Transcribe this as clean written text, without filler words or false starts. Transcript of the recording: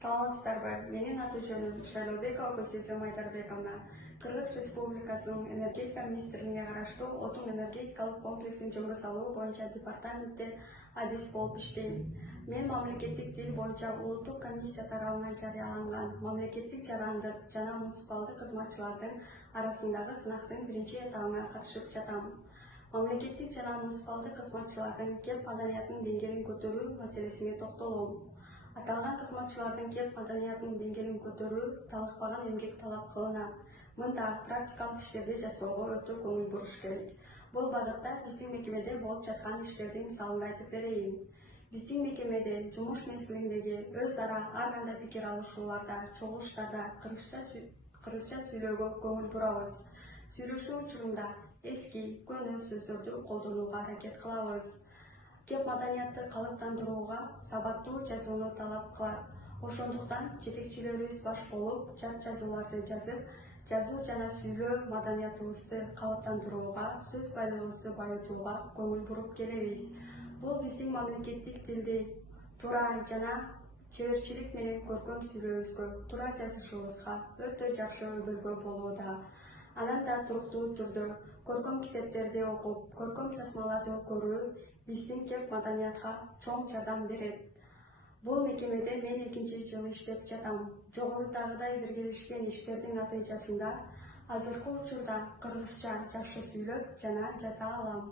Саламатсыздарбы? Менин аты жөнүм Шайлообекова Көксезем Айдарбековна. Кыргыз Республикасынын энергетика министрлигине караштуу отун энергетикалык комплексин жөнгө салуу боюнча департаментте адис болуп иштейм. Мен мамлекеттик тил боюнча улуттук комиссия тарабынан жарыяланган мамлекеттик жарандык жана муниципалдык кызматчылардын арасындагы сынактын биринчи этабына катышып жатам. Мамлекеттик жана муниципалдык кызматчылардын кеп маданиятынын деңгээлин көтөрүү маселесине токтолом. Аталган кызматчылардын кеп маданиятынын деңгээлин көтөрүү талыкпаган эмгек талап кылынат. Мында практикалык иштерди жасоого өтө көңүл буруш керек. Бул багытта биздин мекемеде болуп жаткан иштердин мисалын айтып берейин. Биздин мекемеде жумуш мезгилиндеги өз ара ар кандай пикир алышууларда, чогулуштарда кыргызча сүйлөөгө көңүл бурабыз. Сүйлөшүү учурунда эски, көне сөздөрдү колдонууга аракет кылабыз. Кеп маданиятты калыптандырууга сабаттуу жазууну талап кылат. Ошондуктан жетекчилерибиз баш болуп, жат жазууларды жазып, жазуу жана сүйлөө маданиятыбызды калыптандырууга, сөз байлыгыбызды байытууга көңүл буруп келебиз. Бул биздин мамлекеттик тилди туура жана чеберчилик менен көркөм сүйлөөбүзгө, туура жазышыбызга өтө жакшы өбөлгө болууда. Анан да туруктуу түрдө көркөм китептерди окуп, көркөм тасмаларды көрүү биздин кеп маданиятка чоң жардам берет. Бул мекемеде мен 2-жыл иштеп жатам. Жогорудагыдай биргелешкен иштердин натыйжасында азыркы учурда кыргызча жакшы сүйлөп жана жаза алам.